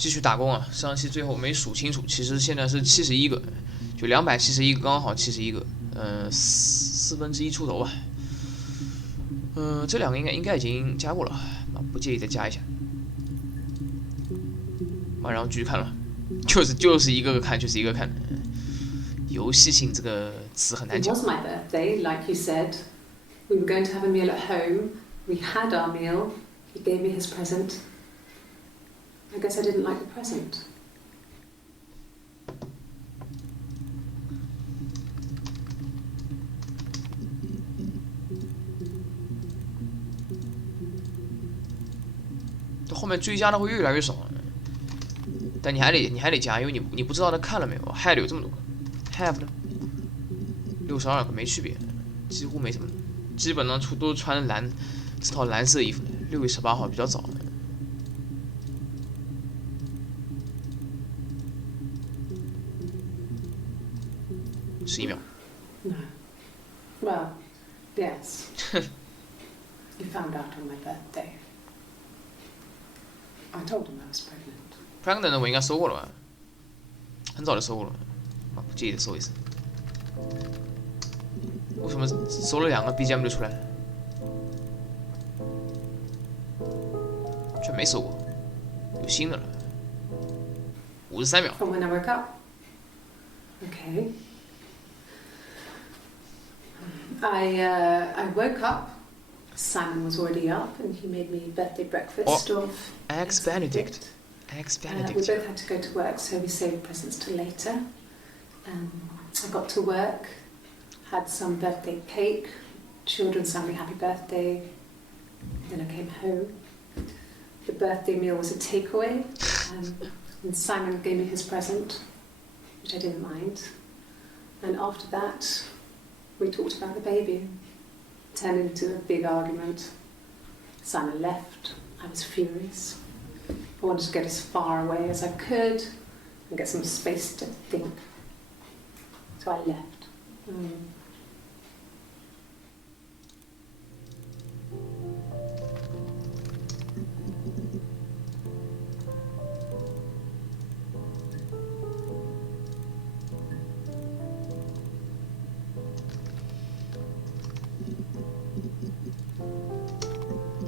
继续打工啊！上期最后没数清楚，其实现在是71个，就271个，刚好71个，1/4出头吧。这两个应该已经加过了，不介意再加一下。然后继续看了，就是一个个看，就是一个看。游戏性这个词很难讲。It was my birthday, like you said. We were going to have a meal at home. We had our meal. He gave me his present. I guess I didn't like the present.到后面追加的会越来越少，但你还得加，因为你不知道他看了没有 ，had 有这么多个 ，have 呢，62个没区别，几乎没什么，基本上都穿这套蓝色衣服，6月18号比较早。11秒。No. Well, yes. You found out on my birthday. I told him I was pregnant. pregnant 我应该搜过了吧？很早就搜过了，不介意的搜一次。为什么搜了2个 BGM 就出来了？却没搜过，有新的了。53秒。From when I woke up. Okay. I woke up. Simon was already up, and he made me birthday breakfast of Eggs Benedict. Eggs we Benedict. both had to go to work, so we saved presents till later. I got to work, had some birthday cake, children sang me happy birthday. Then I came home. The birthday meal was a takeaway, and Simon gave me his present, which I didn't mind. And after that, we talked about the baby. Turned into a big argument. Simon left. I was furious. I wanted to get as far away as I could and get some space to think. So I left.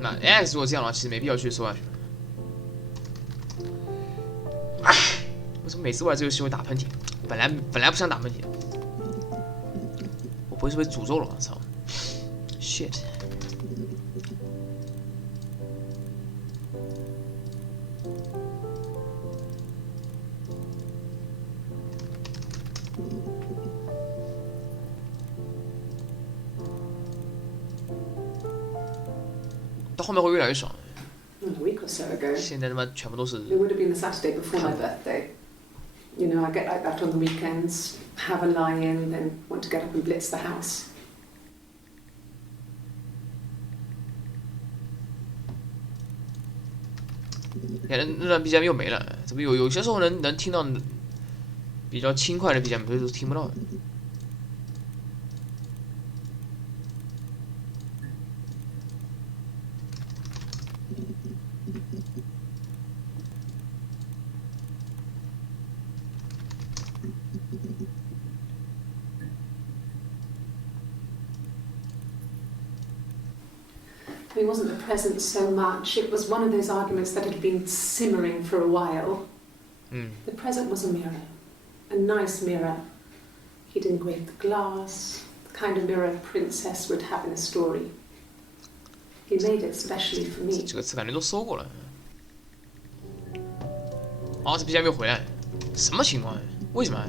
那 X 如果这样的话，其实没必要去搜下去。为什么每次玩这个游戏会打喷嚏？本来不想打喷嚏的，我不会是被诅咒了？我操 ！shit！ 到后面会越来越爽。A week or so ago. 现在他妈全部都是。It would have been the Saturday before my birthday. You know, I get like that on the weekends, have a lie-in, then want to get up and blitz the house. 你看那段 BGM 又没了，怎么有些时候能听到比较轻快的 BGM， 有些时候听不到的。It wasn't the present so much, it was one of those arguments that had been simmering for a while. The present was a mirror, a nice mirror. He'd engraved the glass, the kind of mirror a princess would have in a story. He made it specially for me. 这个词感觉都搜过了。哦，这 BGM 又回来了，什么情况？为什么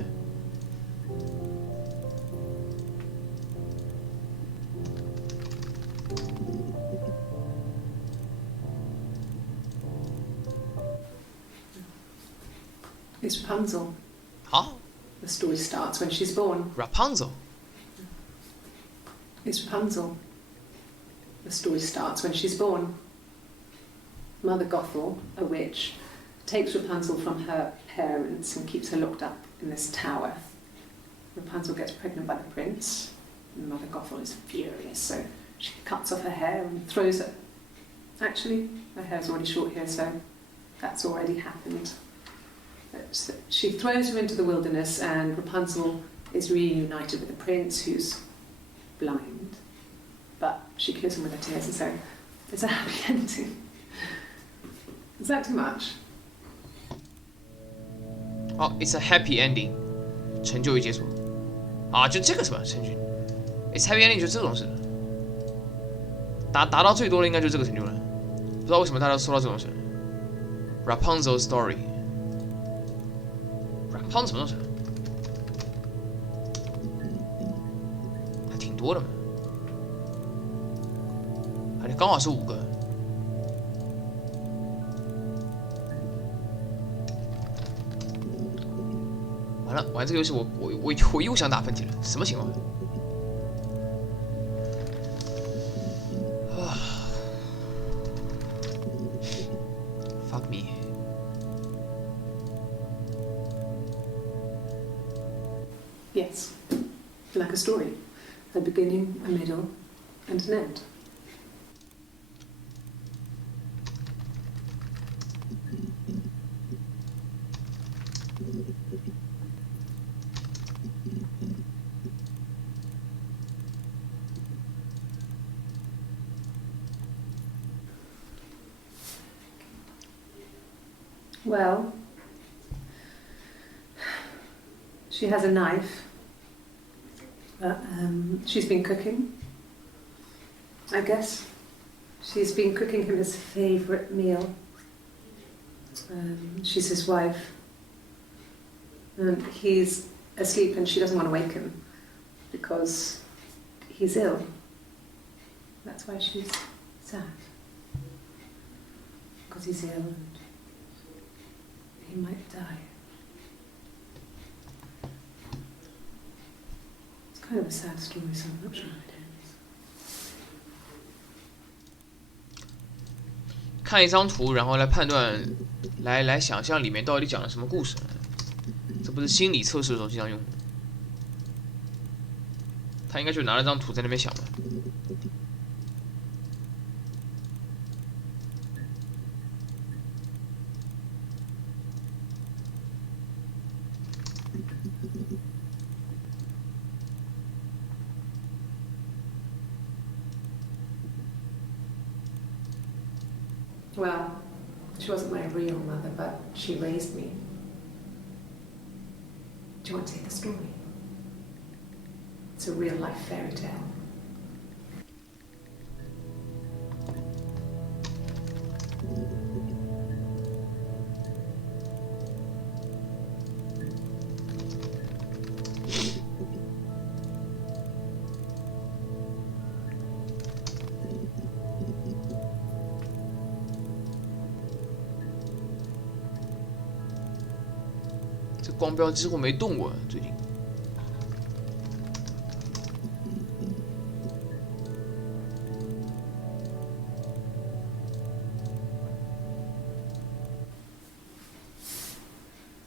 It's Rapunzel. 好 The story starts when she's born. Rapunzel. It's Rapunzel. The story starts when she's born. Mother Gothel, a witch, takes Rapunzel from her parents and keeps her locked up in this tower. Rapunzel gets pregnant by the prince. And Mother Gothel is furious, so she cuts off her hair and throws it. Actually, her hair's already short here, so that's already happened. She throws her into the wilderness, and Rapunzel is reunited with the prince who's blind, but she cures him with her tears, and so it's a happy ending. Is that too much?哦 ，It's a happy ending， 成就与解锁。啊，就这个是吧？成就 ，It's happy ending 就这种是的。达到最多的应该就这个成就了。不知道为什么大家说到这种事。Rapunzel Story。Rapunzel 什么东西？还挺多的嘛。还刚好是5个。完了，玩这个游戏我又想打喷嚏了，什么情况？啊 ，fuck me。Yes, like a story, a beginning, a middle, and an end. Well, she has a knife, but she's been cooking, I guess. She's been cooking him his favourite meal. She's his wife. And he's asleep and she doesn't want to wake him because he's ill. That's why she's sad. Because he's ill and he might die. It's kind of a sad story, so I'm not sure how it ends. 看一张图，然后来判断，来想象里面到底讲了什么故事。这不是心理测试的时候经常用的。他应该就拿了张图在那边想的。Well, she wasn't my real mother, but she raised me. Do you want to hear the story? It's a real life fairy tale.这光标几乎没动过，最近。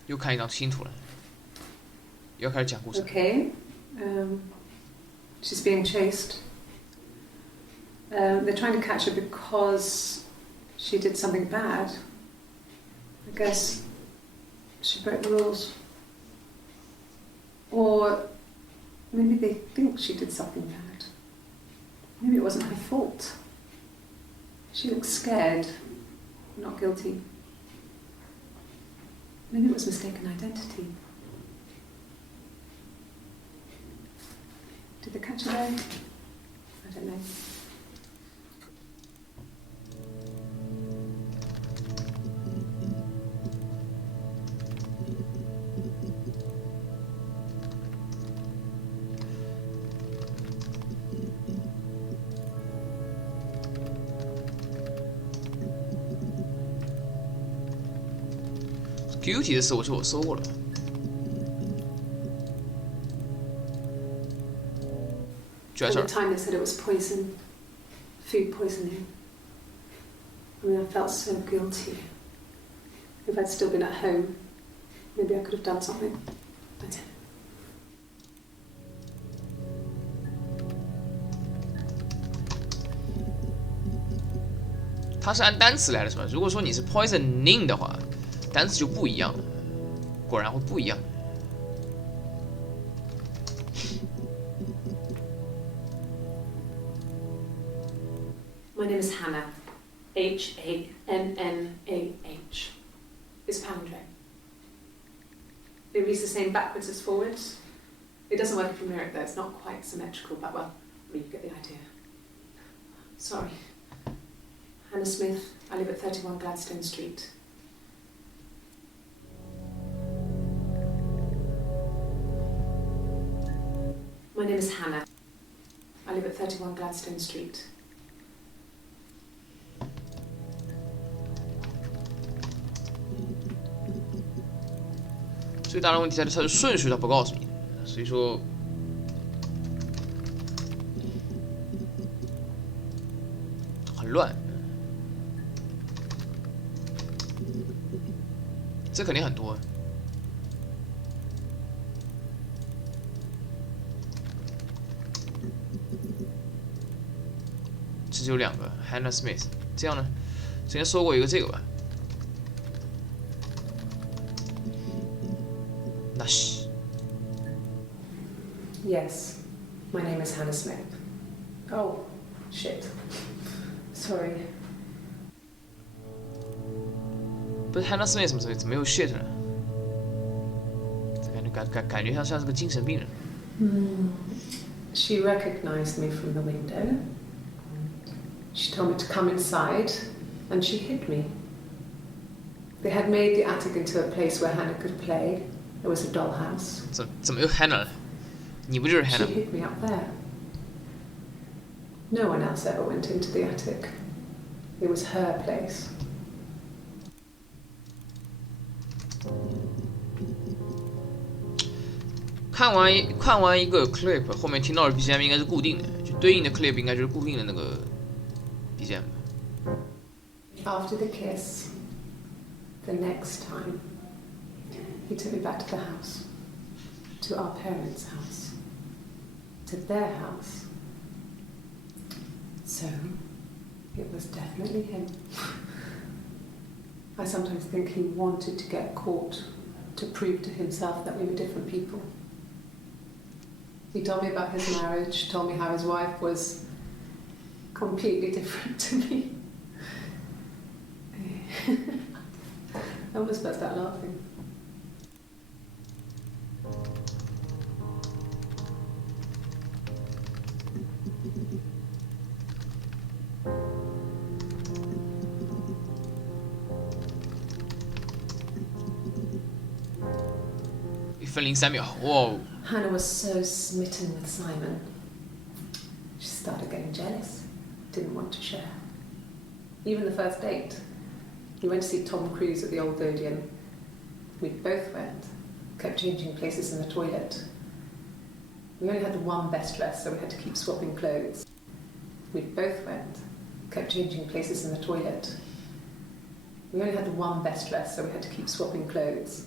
又看一张新图了，又要开始讲故事。Okay, she's being chased. They're trying to catch her because she did something bad. I guess she broke the rules. Or maybe they think she did something bad. Maybe it wasn't her fault. She looks scared, not guilty. Maybe it was mistaken identity. Did they catch her there? I don't know. Guilty 的事我搜过了。就在这 At 儿 the。time they said it was poison, food poisoning. I mean, I felt so guilty. If I'd still been at home, maybe I could have done something. I didn't. 它是按单词来的是吧？如果说你是 poisoning 的话，单词就不一样了。果然会不一样。My name is Hannah. H-A-N-N-A-H. It's a palindrome. It reads the same backwards as forwards. It doesn't work if you mirror it though, it's not quite symmetrical, but well, you get the idea. Sorry. Hannah Smith, I live at 31 Gladstone Street. My name is Hannah. I live at 31 Gladstone Street. 最大的问题在于它的顺序它不告诉你，所以说很乱。这肯定很多。这就有2个 Hannah Smith， 这样呢，之前说过一个这个吧。那是。Yes, my name is Hannah Smith. Oh, shit. Sorry. 不是 Hannah Smith 怎么又 shit 了？感觉像是个精神病人。She recognized me from the window. She told me to come inside, and she hid me. They had made the attic into a place where Hannah could play. It was a dollhouse. 怎么又 Hannah 了？你不就是 She Hannah？ hid me up there. No one else ever went into the attic. It was her place. 看完一个 clip， 后面听到的 BGM 应该是固定的，就对应的 clip 应该就是固定的那个 BGM。 After the kiss, the next time, he took me back to the house, to our parents' house, to their house. So, it was definitely him. I sometimes think he wanted to get caught to prove to himself that we were different people. He told me about his marriage, told me how his wife was completely different to me. I almost burst out laughing. Hannah was so smitten with Simon. She started getting jealous, didn't want to share. Even the first date. We went to see Tom Cruise at the Old Odeon. We both went, kept changing places in the toilet. We only had the one best dress, so we had to keep swapping clothes. We both went, kept changing places in the toilet. We only had the one best dress, so we had to keep swapping clothes.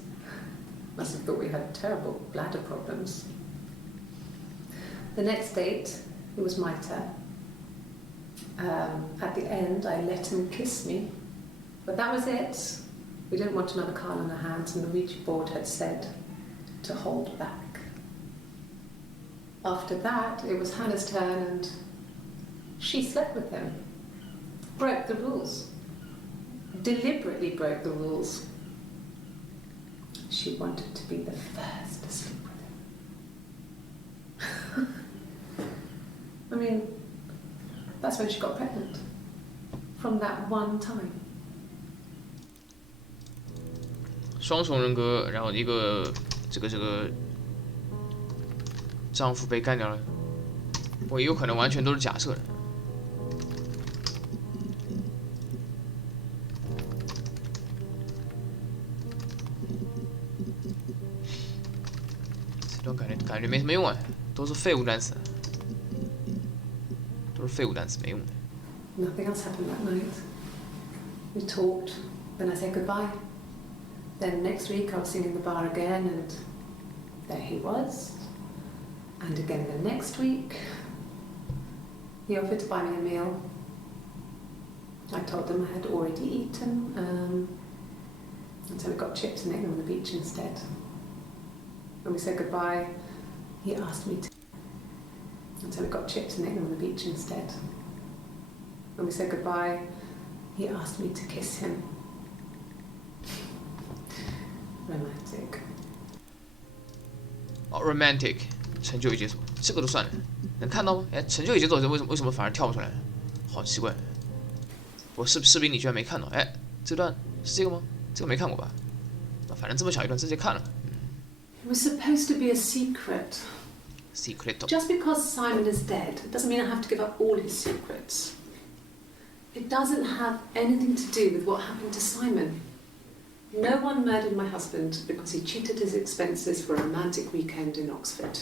Must have thought we had terrible bladder problems. The next date, it was my turn. At the end, I let him kiss me. But that was it. We didn't want another card on our hands, and the Ouija board had said to hold back. After that, it was Hannah's turn, and she slept with him. Broke the rules. Deliberately broke the rules. She wanted to be the first to sleep with him. I mean, that's when she got pregnant. From that one time. 双重人格，然后一个这个丈夫被干掉了，我也有可能完全都是假设的。这段感觉没什么用啊，都是废物单词，没用的。 Nothing else happened that night. We talked, then I said goodbye. Then next week I was singing the bar again, and there he was. And again the next week, he offered to buy me a meal. I told him I had already eaten. And so we got chips and ate them on the beach instead. When we said goodbye, he asked me to. And so we got chips and ate them on the beach instead. When we said goodbye, he asked me to kiss him. Romantic. 哦，romantic， 成就已解锁，这个都算了，能看到吗？哎，成就已解锁，为什么反而跳不出来？好奇怪。我视频你居然没看到，哎，这段是这个吗？这个没看过吧？反正这么小一段，直接看了。It was supposed to be a secret. Secret. Just because Simon is dead doesn't mean I have to give up all his secrets. It doesn't have anything to do with what happened to Simon. No one murdered my husband because he cheated his expenses for a romantic weekend in Oxford.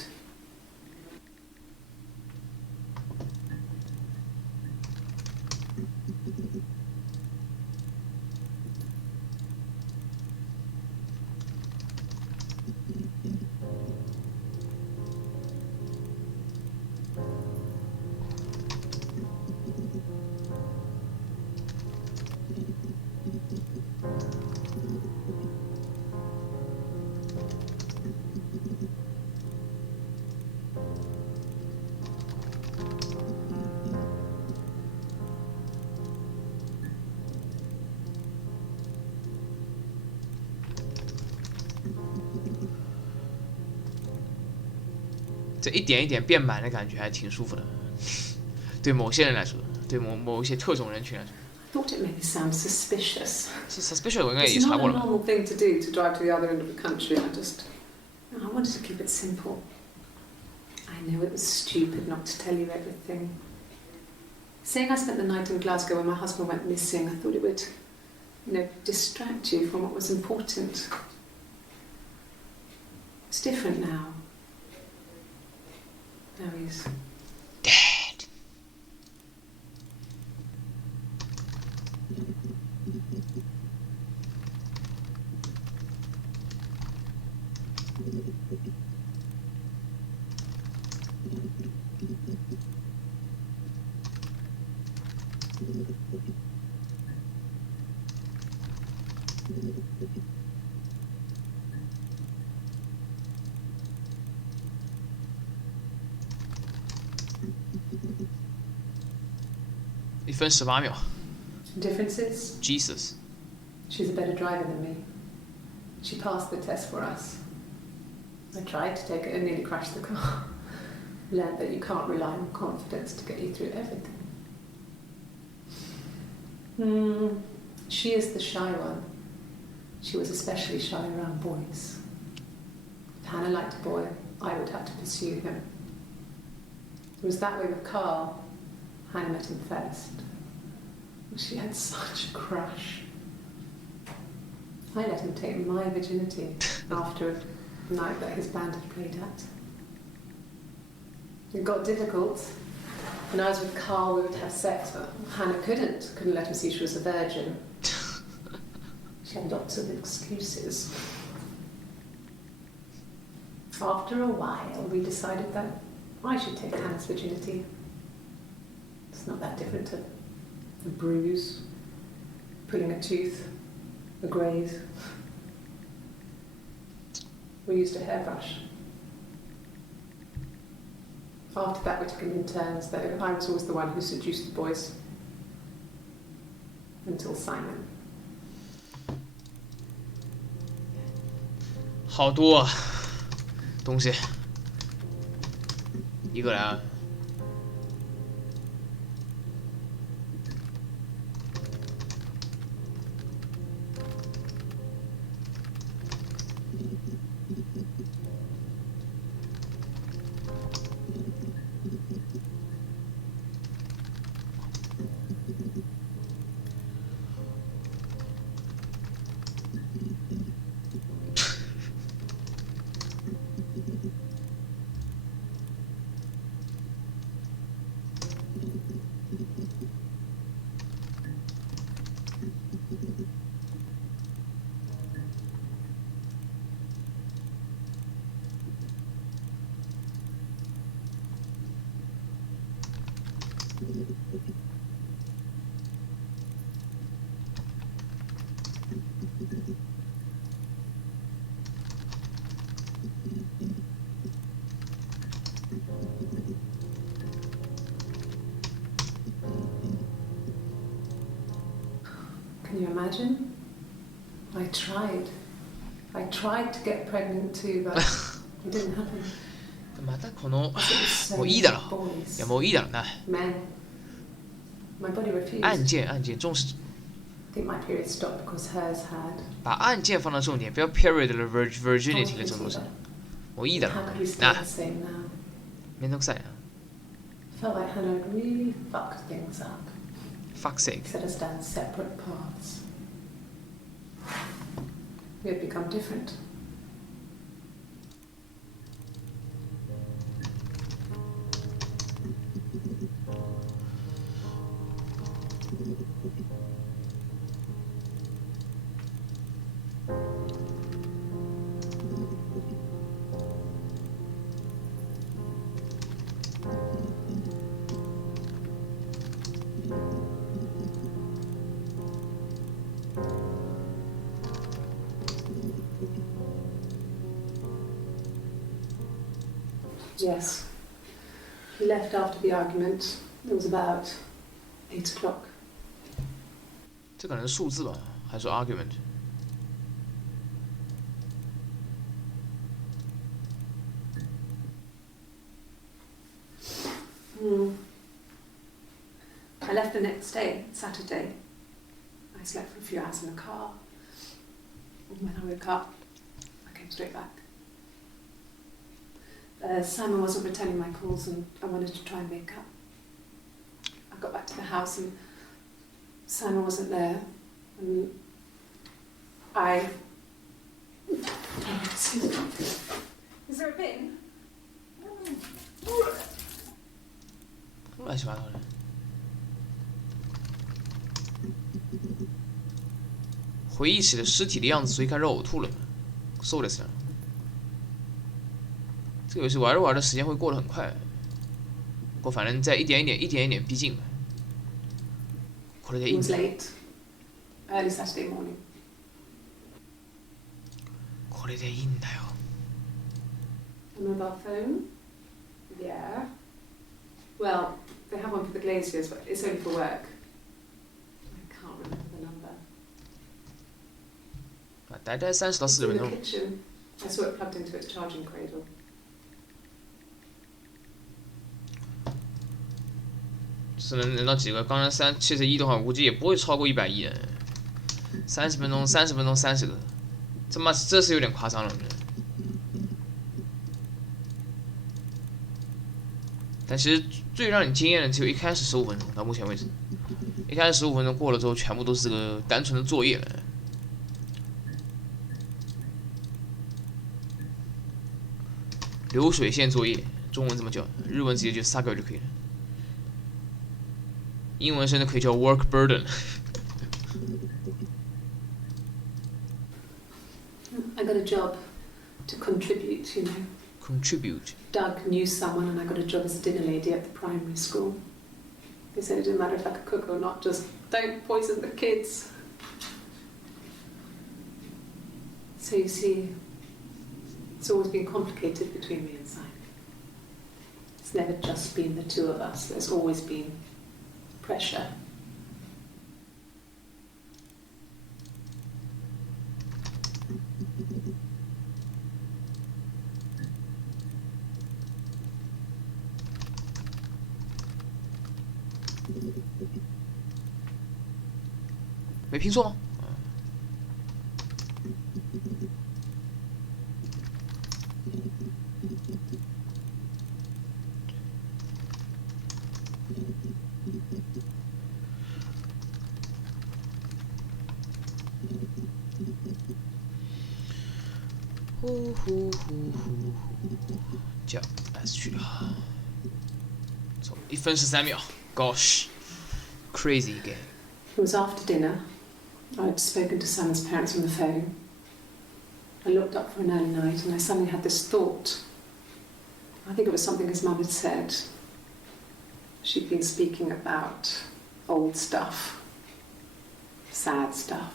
这一点一点变满的感觉还挺舒服的，对某些人来说，对某一些特种人群来说。I thought it made me sound suspicious. 是 suspicious， 我应该也 It's 查 not 过 a 了。 normal thing to do to drive to the other end of the country. I wanted to keep it simple. I know it was stupid not to tell you everything. Saying I spent the night in Glasgow when my husband went missing, I thought it would, distract you from what was important. It's different now. Now he's dead.1分18秒。 differences. Jesus. She's a better driver than me. She passed the test for us. I tried to take it and nearly crashed the car. Learned that you can't rely on confidence to get you through everything. She is the shy one. She was especially shy around boys. If Hannah liked a boy, I would have to pursue him. It was that way with Carl. Hannah met him first. She had such a crush. I let him take my virginity after a night that his band had played at. It got difficult. When I was with Carl, we would have sex, but Hannah couldn't let him see she was a virgin. She had lots of excuses. After a while, we decided that I should take Hannah's virginity. It's not that different to a bruise, pulling a tooth, a graze. We used a hairbrush. After that, we took it in turns, though I was always the one who seduced the boys. Until Simon. 好多啊东西，一个来啊。imagine? I tried. I tried to get pregnant too, but it didn't happen. またこの So もういいだろ boys, いやもういいだろな men. My body refused. 案件重视 I think my period stopped because hers had. 把案件放到重点，不要 period 了 virginity 了这种东西。もういいだろ How could we stay な the same now? めんどくさいな Felt like Hannah had really fucked things up. fuck sake Set us down separate paths. We had become different. Yes. He left after the argument. It was about 8 o'clock. 这可能是数字吧，还是 argument？ I left the next day, Saturday. I slept for a few hours in the car. When I woke up, I came straight back. Simon wasn't returning my calls and I wanted to try and make up. I got back to the house and Simon wasn't there. And I... Is there a bin? 乱七八糟的。回忆起了尸体的样子，所以开始呕吐了。そうですね。这个游戏玩着玩着，时间会过得很快。不过反正在一点一点逼近。これでいいん It was だ。 late. Early Saturday morning. これでいいんだよ。 A mobile phone? Yeah. Well, they have one for the glaziers, but it's only for work. I can't remember the number. 大概30到 It's 40 in 分 the 钟。 kitchen. I saw it plugged into its charging cradle. 是能到几个？刚才71的话，我估计也不会超过100亿。30分钟30个，这是有点夸张了。但其实最让你惊艳的只有一开始15分钟，到目前为止，一开始15分钟过了之后，全部都是个单纯的作业了。流水线作业，中文怎么叫？日文直接就 saga 就可以了。英文甚至可以叫 work burden。 I got a job to contribute, you know. Contribute. Doug knew someone and I got a job as a dinner lady at the primary school. They said it didn't matter if I could cook or not, just don't poison the kids. So you see, it's always been complicated between me and Simon. It's never just been the two of us, there's always been pressure. “没拼错吗？呼呼呼呼呼，叫 S 去了。走，1分13秒 ，Gosh， crazy game。 It was after dinner. I'd spoken to Simon's parents on the phone. I looked up for an early night and I suddenly had this thought. I think it was something his mum had said. She'd been speaking about old stuff, sad stuff,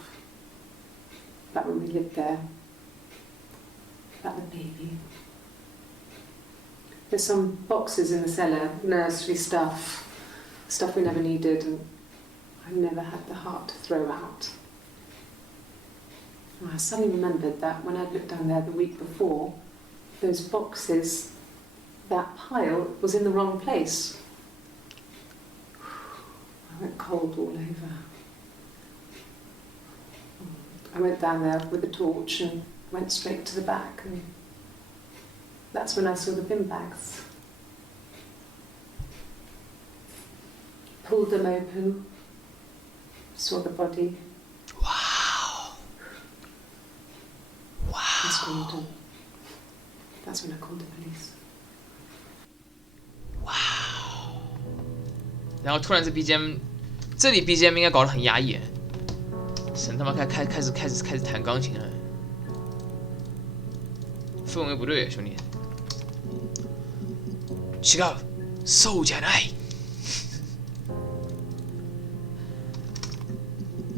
about when we lived there, about the baby. There's some boxes in the cellar, nursery stuff we never needed and I never had the heart to throw out. I suddenly remembered that when I'd looked down there the week before, those boxes, that pile was in the wrong place. I went cold all over. I went down there with a torch and went straight to the back, and that's when I saw the bin bags. Pulled them open, saw the body. Wow. And Wow. screamed, and that's when I called the police. 哇。然后突然这 BGM， 这里 BGM 应该搞得很压抑。神他妈开始弹钢琴了，氛围不对，兄弟。違う、そうじゃない。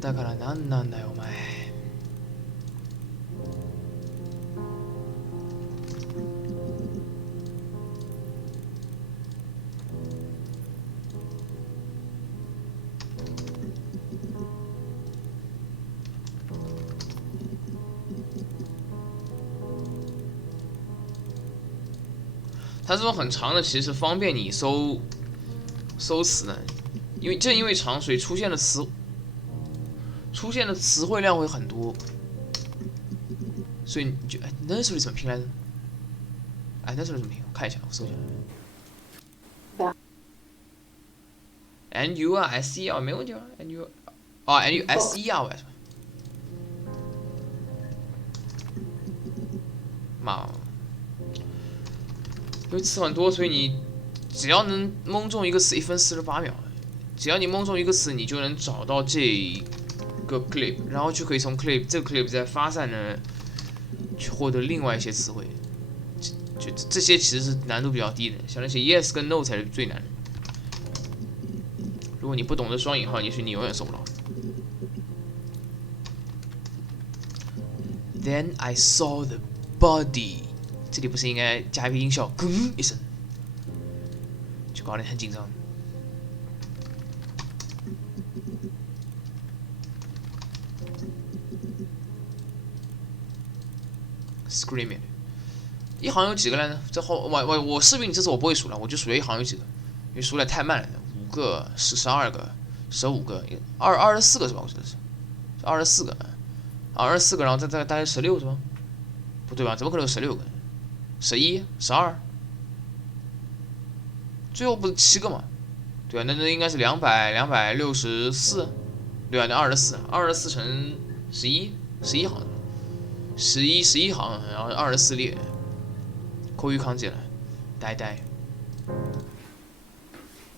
だから何なんだよお前。它这种很长的其实方便你搜词呢，正因为长，所以出现的词汇量会很多，所以你就nursery 怎么拼来着？nursery 怎么拼？我看一下，我搜一下。NURSER 没问题啊，NUSER 是吧？妈。因为词很多，所以你只要能蒙中一个词，1分48秒。只要你蒙中一个词，你就能找到这个 clip， 然后就可以从这个 clip 再发散呢，去获得另外一些词汇。就这些其实是难度比较低的，像那些 yes 跟 no 才是最难的。如果你不懂得双引号，也许你永远搜不到。Then I saw the body。这里不是应该加一个音效，吭一声，就搞得很紧张。Screaming， 一行有几个来着？这后我视频这次我不会数了，我就数了一行有几个，因为数来太慢了，5个、12个、15个、24个是吧？我记得是24个，24个，然后再大概16是吧？不对吧？怎么可能有16个？11、12，最后不是7个吗？对啊，那应该是264，对啊，那24乘11行，11行，然后24列，口语康健了，呆。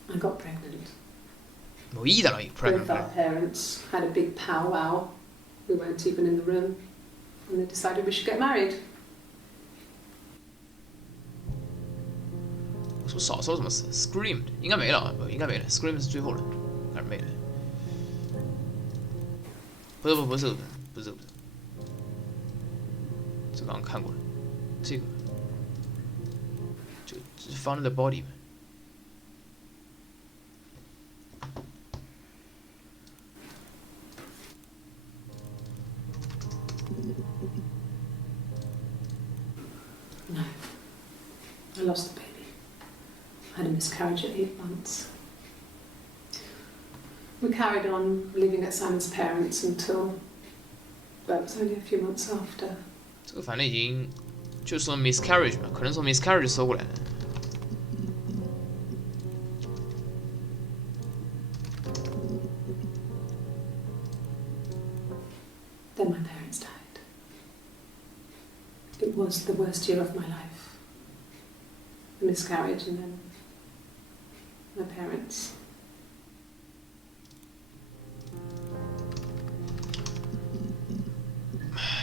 I got pregnant. 冇意思了，Both our parents had a big powwow. We weren't even in the room, and they decided we should get married. 我是不是少说了什么词 ？Screamed 应该没了，应该没了。Screamed 是最后的，还是没了？不是，这刚刚看过了，这个就只是 found the body 嘛。No, I lost the baby. I had a miscarriage at 8 months. We carried on living at Simon's parents until, well, it was only a few months after. 这个反正已经就是说 miscarriage 嘛，可能从 miscarriage 搜过来的。Then my parents died. It was the worst year of my life. The miscarriage and then my parents.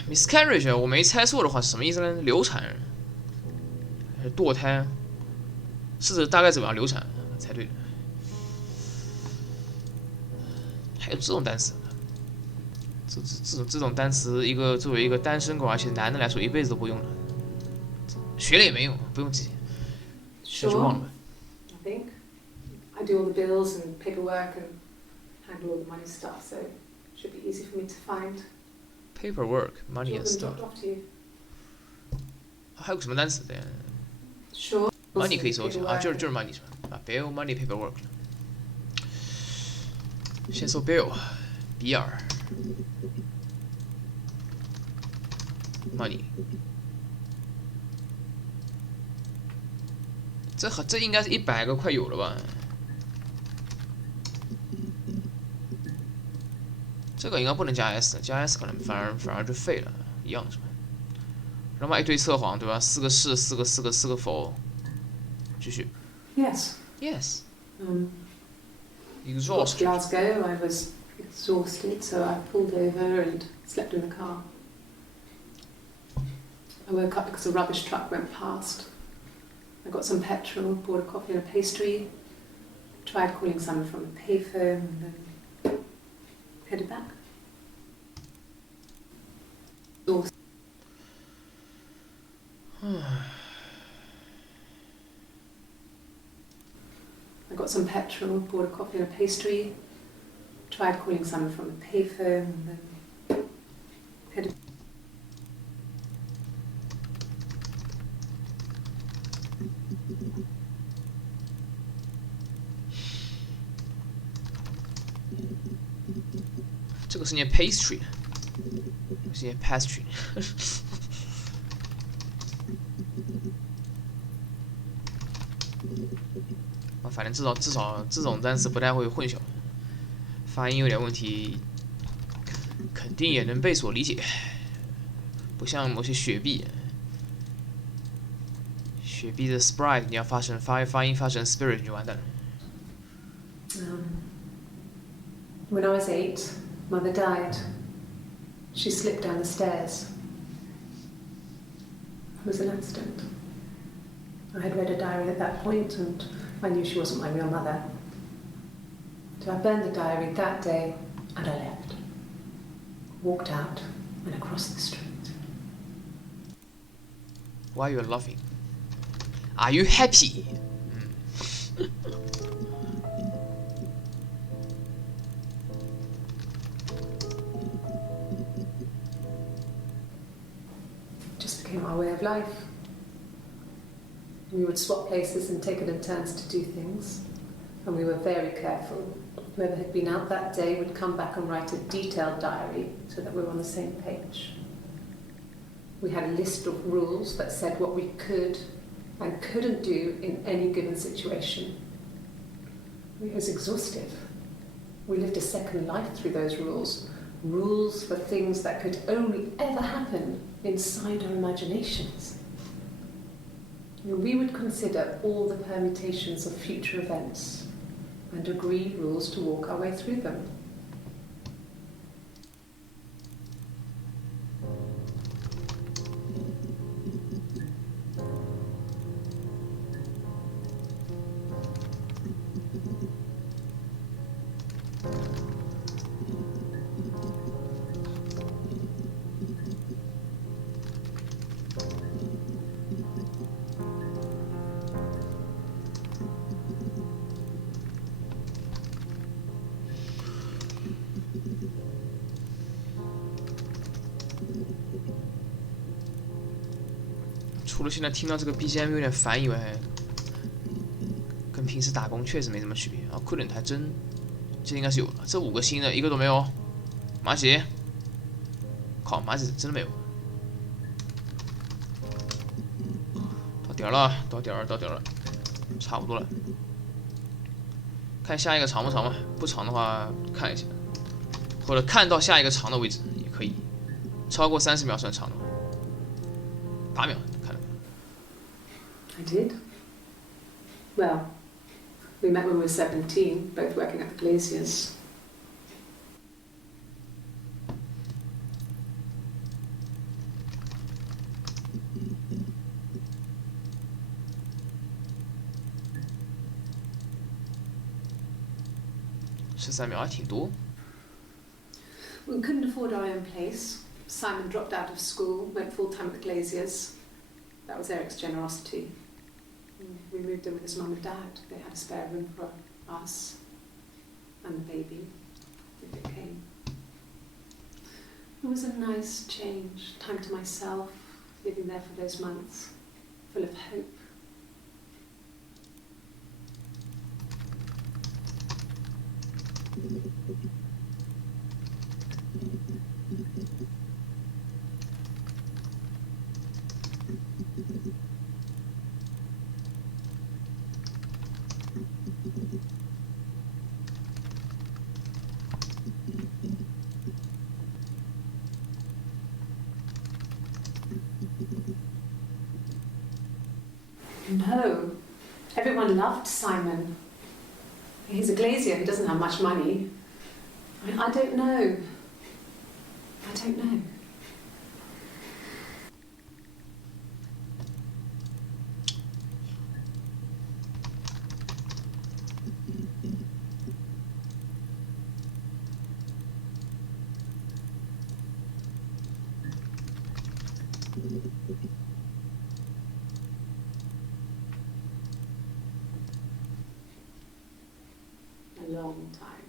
miscarriage 我没猜错的话是什么意思呢？流产还是堕胎？是指大概怎么样流产才对的？还有这种单词，这种单词，作为一个单身狗，而且男的来说，一辈子都不用了，学了也没用，不用记，学就忘了。I think I do all the bills and paperwork and handle all the money stuff, so it should be easy for me to find. paperwork, money and Children stuff. dropped off to you. 还有个什么单词的 Sure. ？money 可以搜一下啊，就是 Paperwork. money 是吧？啊 ，bill money paperwork。先搜 bill，比尔 money。这应该是100个快有了吧？这个应该不能加 s， 加 s 可能反而就废了，一样是吧？然后嘛一堆测谎对吧？4个是，4个否，继续。Yes. Yes. Got to Exhausted. Glasgow. I was exhausted, so I pulled over and slept in the car. I woke up because a rubbish truck went past. I got some petrol, bought a coffee and a pastry, tried calling someone from the payphone, and then headed back. Exhausted. I got some petrol, bought a coffee and a pastry, tried calling someone from the payphone, and then headed. 这个是念 pastry， 是念 pastry。反正至少这种单词不太会混淆，发音有点问题，肯定也能被所理解，不像某些雪碧的 Sprite， 你要发音发成 spirit 你就完蛋了。When I was 8, Mother died. She slipped down the stairs. It was an accident. I had read a diary at that point and I knew she wasn't my real mother. So I burned the diary that day and I left. Walked out and across the street. Why are you laughing? Are you happy? Just became our way of life. We would swap places and take it in turns to do things, and we were very careful. Whoever had been out that day would come back and write a detailed diary so that we were on the same page. We had a list of rules that said what we could and couldn't do in any given situation. It was exhaustive. We lived a second life through those rules, rules for things that could only ever happen inside our imaginations. We would consider all the permutations of future events and agree rules to walk our way through them. 除了现在听到这个 BGM 有点烦以外，跟平时打工确实没什么区别啊。couldn't 还真，这应该是有的。这5个新的一个都没有。马姐，靠，马姐真的没有。到点了，到点了，差不多了。看下一个长不长吧，不长的话看一下，或者看到下一个长的位置也可以。超过30秒算长的，8秒看了。I did. Well, we met when we were 17, both working at the Glaziers.13秒还挺多。We couldn't afford our own place. Simon dropped out of school, went full-time at the Glaziers. That was Eric's generosity. We moved in with his mum and dad. They had a spare room for us and the baby if it came. It was a nice change, time to myself, living there for those months, full of hope. No, everyone loved Simon. He's a glazier who doesn't have much money. I mean, I don't know. I don't know. A long time.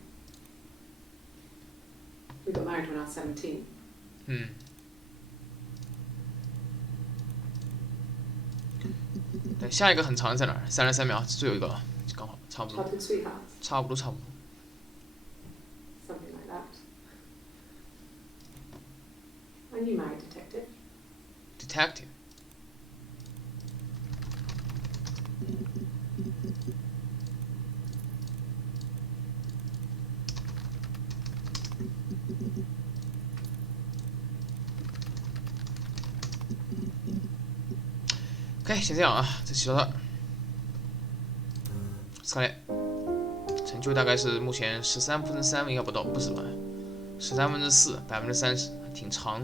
We got married when I was 17. 对，下一个很长在哪儿？33秒，最后一个了，刚好差不多， Childhood sweethearts, 差不多，差不多。 something like that. When you married detective? Detective。OK， 先这样啊，这期到这儿。成就大概是目前13%，应该不到，不是吧？13%，30%，挺长。